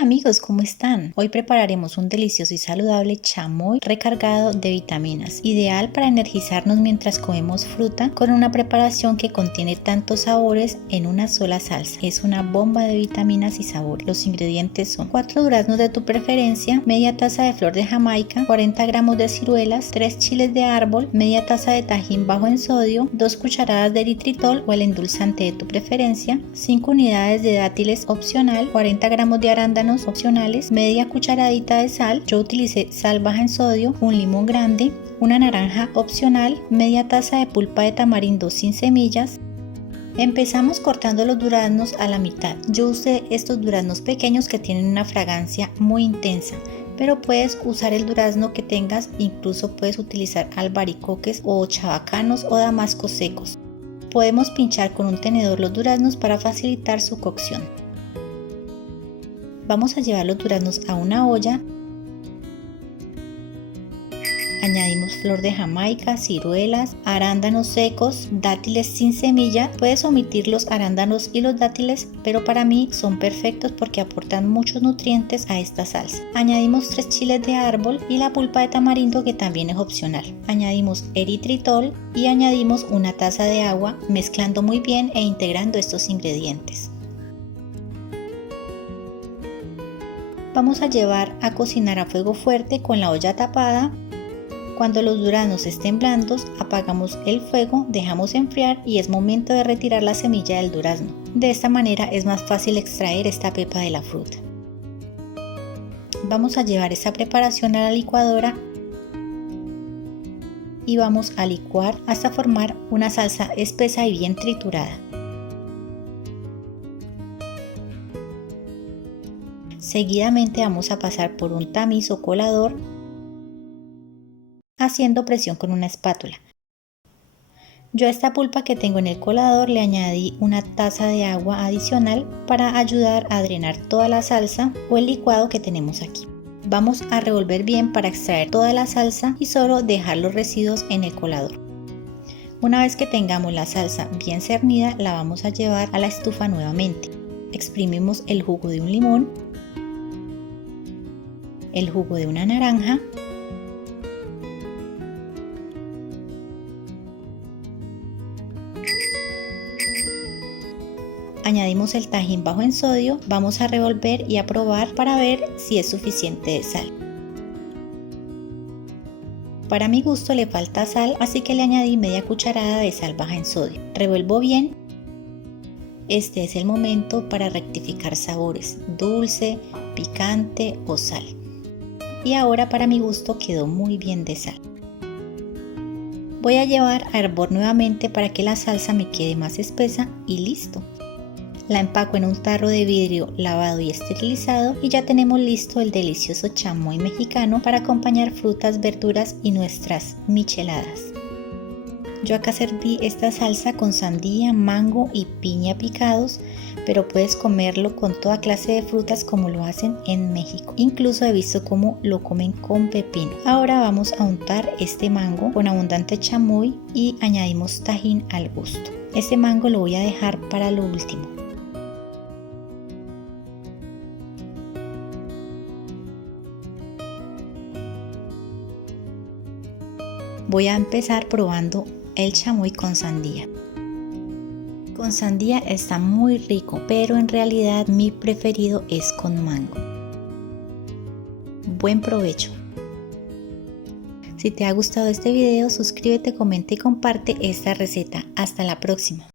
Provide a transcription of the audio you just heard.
Hola amigos, ¿cómo están? Hoy prepararemos un delicioso y saludable chamoy recargado de vitaminas, ideal para energizarnos mientras comemos fruta con una preparación que contiene tantos sabores en una sola salsa. Es una bomba de vitaminas y sabor. Los ingredientes son 4 duraznos de tu preferencia, media taza de flor de Jamaica, 40 gramos de ciruelas, 3 chiles de árbol, media taza de tajín bajo en sodio, 2 cucharadas de eritritol o el endulzante de tu preferencia, 5 unidades de dátiles opcional, 40 gramos de arándanos opcionales, media cucharadita de sal, yo utilicé sal baja en sodio, un limón grande, una naranja opcional, media taza de pulpa de tamarindo sin semillas. Empezamos cortando los duraznos a la mitad. Yo usé estos duraznos pequeños que tienen una fragancia muy intensa, pero puedes usar el durazno que tengas, incluso puedes utilizar albaricoques o chabacanos o damascos secos. Podemos pinchar con un tenedor los duraznos para facilitar su cocción. Vamos a llevar los duraznos a una olla. Añadimos flor de Jamaica, ciruelas, arándanos secos, dátiles sin semilla. Puedes omitir los arándanos y los dátiles, pero para mí son perfectos porque aportan muchos nutrientes a esta salsa. Añadimos 3 chiles de árbol y la pulpa de tamarindo, que también es opcional. Añadimos eritritol y añadimos una taza de agua, mezclando muy bien e integrando estos ingredientes. Vamos a llevar a cocinar a fuego fuerte con la olla tapada. Cuando los duraznos estén blandos, apagamos el fuego, dejamos enfriar y es momento de retirar la semilla del durazno. De esta manera es más fácil extraer esta pepa de la fruta. Vamos a llevar esta preparación a la licuadora y vamos a licuar hasta formar una salsa espesa y bien triturada. Seguidamente vamos a pasar por un tamiz o colador, haciendo presión con una espátula. Yo a esta pulpa que tengo en el colador le añadí una taza de agua adicional para ayudar a drenar toda la salsa o el licuado que tenemos aquí. Vamos a revolver bien para extraer toda la salsa y solo dejar los residuos en el colador. Una vez que tengamos la salsa bien cernida, la vamos a llevar a la estufa nuevamente. Exprimimos el jugo de un limón, el jugo de una naranja, añadimos el tajín bajo en sodio, vamos a revolver y a probar para ver si es suficiente de sal. Para mi gusto le falta sal, así que le añadí media cucharada de sal baja en sodio. Revuelvo bien. Este es el momento para rectificar sabores, dulce, picante o sal. Y ahora para mi gusto quedó muy bien de sal. Voy a llevar a hervor nuevamente para que la salsa me quede más espesa y listo. La empaco en un tarro de vidrio lavado y esterilizado y ya tenemos listo el delicioso chamoy mexicano para acompañar frutas, verduras y nuestras micheladas. Yo acá serví esta salsa con sandía, mango y piña picados, pero puedes comerlo con toda clase de frutas como lo hacen en México. Incluso he visto cómo lo comen con pepino. Ahora vamos a untar este mango con abundante chamoy y añadimos tajín al gusto. Este mango lo voy a dejar para lo último. Voy a empezar probando el chamoy con sandía. Con sandía está muy rico, pero en realidad mi preferido es con mango. Buen provecho. Si te ha gustado este video, suscríbete, comenta y comparte esta receta. Hasta la próxima.